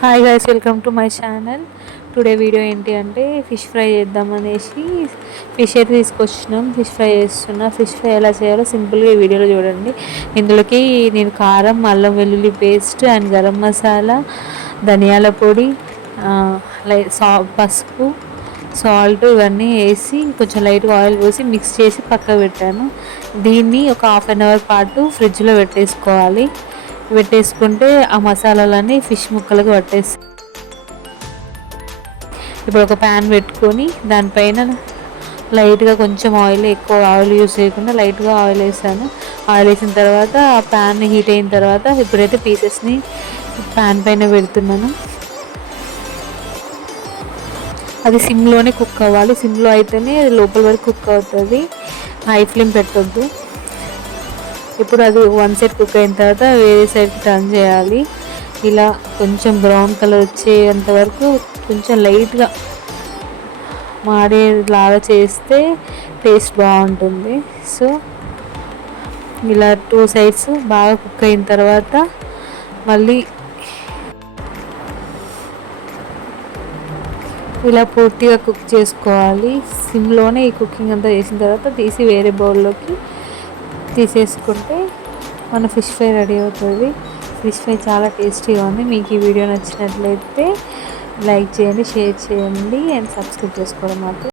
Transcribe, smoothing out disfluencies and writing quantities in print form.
Hi guys, welcome to my channel. Today video ఏంటి అంటే fish fry చేద్దాం అనేసి ఫిష్ అయితే తీసుకొచ్చినాం. ఫిష్ ఫ్రై చేస్తున్నా. ఫిష్ ఫ్రై ఎలా చేయాలో సింపుల్గా ఈ వీడియోలో చూడండి. ఇందులోకి నేను కారం, అల్లం వెల్లుల్లి పేస్ట్ అండ్ గరం మసాలా, ధనియాల పొడి, పసుపు, సాల్ట్ ఇవన్నీ వేసి కొంచెం లైట్గా ఆయిల్ పోసి మిక్స్ చేసి పక్కకు పెట్టాను. దీన్ని ఒక హాఫ్ అన్ అవర్ పాటు ఫ్రిడ్జ్లో పెట్టేసుకుంటే ఆ మసాలాలన్నీ ఫిష్ ముక్కలకు పట్టేసి, ఇప్పుడు ఒక ప్యాన్ పెట్టుకొని దానిపైన లైట్గా కొంచెం ఆయిల్, ఎక్కువ ఆయిల్ యూస్ చేయకుండా లైట్గా ఆయిల్ వేసాను. ఆయిల్ వేసిన తర్వాత ఆ ప్యాన్ హీట్ అయిన తర్వాత ఇప్పుడైతే పీసెస్ని ప్యాన్ పైన పెడుతున్నాను. అది సిమ్లోనే కుక్ అవ్వాలి. సిమ్లో అయితేనే అది లోపల వరకు కుక్ అవుతుంది. హై ఫ్లేమ్ పెట్టొద్దు. ఇప్పుడు అది వన్ సైడ్ కుక్ అయిన తర్వాత వేరే సైడ్కి టర్న్ చేయాలి. ఇలా కొంచెం బ్రౌన్ కలర్ వచ్చేంత వరకు కొంచెం లైట్గా మాడేలాగా చేస్తే టేస్ట్ బాగుంటుంది. సో ఇలా టూ సైడ్స్ బాగా కుక్ అయిన తర్వాత మళ్ళీ ఇలా పూర్తిగా కుక్ చేసుకోవాలి. సిమ్లోనే ఈ కుకింగ్ అంతా చేసిన తర్వాత తీసి వేరే బౌల్లోకి తీసేసుకుంటే మన ఫిష్ ఫ్రై రెడీ అవుతుంది. ఫిష్ ఫ్రై చాలా టేస్టీగా ఉంది. మీకు ఈ వీడియో నచ్చినట్లయితే లైక్ చేయండి, షేర్ చేయండి అండ్ సబ్స్క్రైబ్ చేసుకోవడం మాత్రం